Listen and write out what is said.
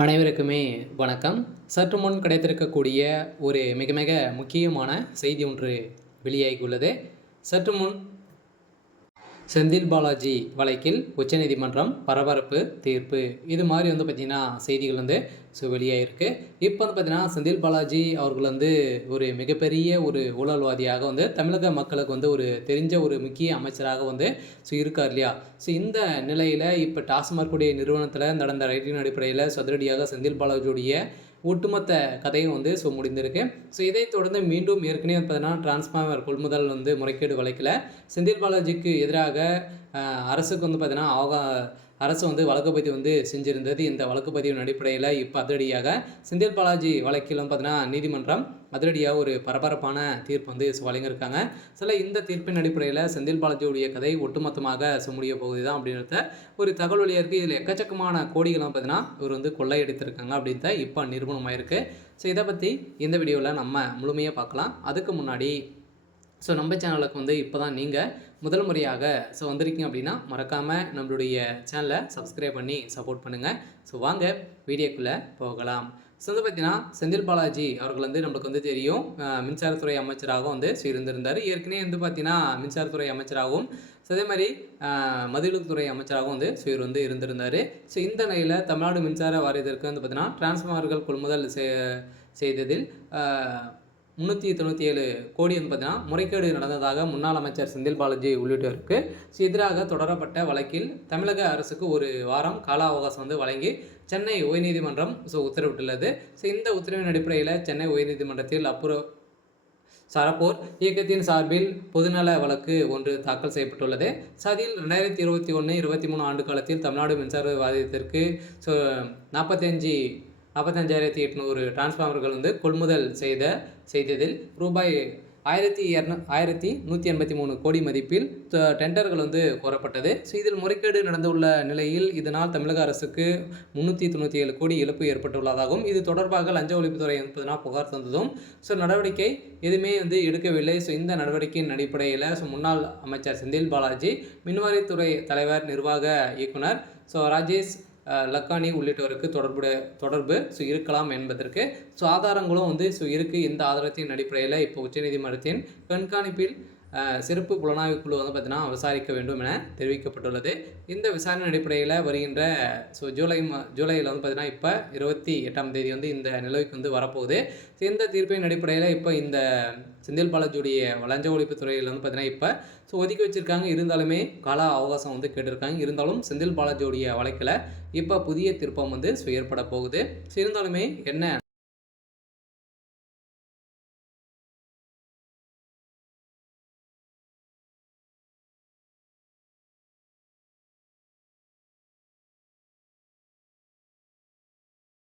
அனைவருக்குமே வணக்கம். சற்று முன் கிடைத்திருக்கக்கூடிய ஒரு மிக மிக முக்கியமான செய்தி ஒன்று வெளியாகியுள்ளது. சற்று முன் செந்தில் பாலாஜி வழக்கில் உச்சநீதிமன்றம் பரபரப்பு தீர்ப்பு. இது மாதிரி பார்த்தீங்கன்னா செய்திகள் வெளியாகிருக்கு. இப்போ பார்த்தீங்கன்னா செந்தில் பாலாஜி அவர்கள் ஒரு மிகப்பெரிய ஒரு ஊழல்வாதியாக தமிழக மக்களுக்கு ஒரு தெரிஞ்ச ஒரு முக்கிய அமைச்சராக இருக்கார் இல்லையா? இந்த நிலையில் இப்போ டாஸ்மாக் உடைய நிறுவனத்தில் நடந்த ரைட்டின் அடிப்படையில் சதுரடியாக செந்தில் பாலாஜியுடைய ஒட்டுமொத்த கதையும் முடிந்திருக்கு. இதைத் தொடர்ந்து மீண்டும் ஏற்கனவே பார்த்தீங்கன்னா டிரான்ஸ்ஃபார்மர் கொள்முதல் முறைகேடு வழக்கில் செந்தில் பாலாஜிக்கு எதிராக அரசுக்கு பார்த்தீங்கன்னா அரசு வழக்கு பதிவு செஞ்சிருந்தது. இந்த வழக்கு பதிவின் அடிப்படையில் இப்போ அதிரடியாக செந்தில் பாலாஜி வழக்கிலும் பார்த்தீங்கன்னா நீதிமன்றம் அதிரடியாக ஒரு பரபரப்பான தீர்ப்பு வழங்கியிருக்காங்க. இந்த தீர்ப்பின் அடிப்படையில் செந்தில் பாலாஜியுடைய கதை ஒட்டுமொத்தமாக முடிய போகுது தான் அப்படின்றத ஒரு தகவல் வழியாக இருக்குது. இதில் எக்கச்சக்கமான கோடிகளும் பார்த்தீங்கன்னா இவர் கொள்ளையடித்திருக்காங்க அப்படின்ட்டு இப்போ நிரூபணமாயிருக்கு. இதை பற்றி இந்த வீடியோவில் நம்ம முழுமையாக பார்க்கலாம். அதுக்கு முன்னாடி நம்ம சேனலுக்கு இப்போ தான் நீங்கள் முதல் முறையாக வந்திருக்கீங்க அப்படின்னா மறக்காமல் நம்மளுடைய சேனலை சப்ஸ்கிரைப் பண்ணி சப்போர்ட் பண்ணுங்கள். வாங்க வீடியோக்குள்ளே போகலாம். பார்த்தீங்கன்னா செந்தில் பாலாஜி அவர்கள் நம்மளுக்கு தெரியும், மின்சாரத்துறை அமைச்சராகவும் இருந்திருந்தார். ஏற்கனவே பார்த்தீங்கன்னா மின்சாரத்துறை அமைச்சராகவும் அதே மாதிரி மதிலுத்துறை அமைச்சராகவும் இவர் இருந்திருந்தார். இந்த நிலையில் தமிழ்நாடு மின்சார வாரியத்திற்கு பார்த்தீங்கன்னா டிரான்ஸ்ஃபார்மர்கள் கொள்முதல் செய்ததில் 397 கோடி பார்த்தீங்கன்னா முறைகேடு நடந்ததாக முன்னாள் அமைச்சர் செந்தில் பாலாஜி உள்ளிட்டோருக்கு எதிராக தொடரப்பட்ட வழக்கில் தமிழக அரசுக்கு ஒரு வாரம் கால அவகாசம் வழங்கி சென்னை உயர்நீதிமன்றம் உத்தரவிட்டுள்ளது. இந்த உத்தரவின் அடிப்படையில் சென்னை உயர்நீதிமன்றத்தில் சரப்போர் இயக்கத்தின் சார்பில் பொதுநல வழக்கு ஒன்று தாக்கல் செய்யப்பட்டுள்ளது. அதில் 2021-23 ஆண்டு காலத்தில் தமிழ்நாடு மின்சார வாரியத்திற்கு 45,800 டிரான்ஸ்ஃபார்மர்கள் கொள்முதல் செய்ததில் ரூபாய் 1,183 கோடி மதிப்பில் டெண்டர்கள் கோரப்பட்டது. இதில் முறைகேடு நடந்துள்ள நிலையில் இதனால் தமிழக அரசுக்கு 397 கோடி இழப்பு ஏற்பட்டுள்ளதாகவும் இது தொடர்பாக லஞ்ச ஒழிப்புத்துறை புகார் தந்ததும் நடவடிக்கை எதுவுமே எடுக்கவில்லை. இந்த நடவடிக்கையின் அடிப்படையில் முன்னாள் அமைச்சர் செந்தில் பாலாஜி, மின்வாரியத்துறை தலைவர், நிர்வாக இயக்குனர் ராஜேஷ் லக்கானி உள்ளிட்டோருக்கு தொடர்பு இருக்கலாம் என்பதற்கு ஆதாரங்களும் இருக்குது. இந்த ஆதாரத்தின் அடிப்படையில் இப்போ உச்சநீதிமன்றத்தின் கண்காணிப்பில் சிறப்பு புலனாய்வு குழு பார்த்தீங்கன்னா விசாரிக்க வேண்டும் என தெரிவிக்கப்பட்டுள்ளது. இந்த விசாரணை அடிப்படையில் வருகின்ற ஜூலையில் பார்த்தீங்கன்னா இப்போ 28ஆம் தேதி இந்த நிலவுக்கு வரப்போகுது. இந்த தீர்ப்பின் அடிப்படையில் இப்போ இந்த செந்தில் பாலாஜியுடைய லஞ்ச ஒழிப்புத்துறையில் பார்த்தீங்கன்னா இப்போ ஒதுக்கி வச்சுருக்காங்க. இருந்தாலுமே கால அவகாசம் கேட்டிருக்காங்க. இருந்தாலும் செந்தில் பாலாஜியுடைய வழக்கில் இப்போ புதிய திருப்பம் ஏற்பட போகுது. இருந்தாலுமே என்ன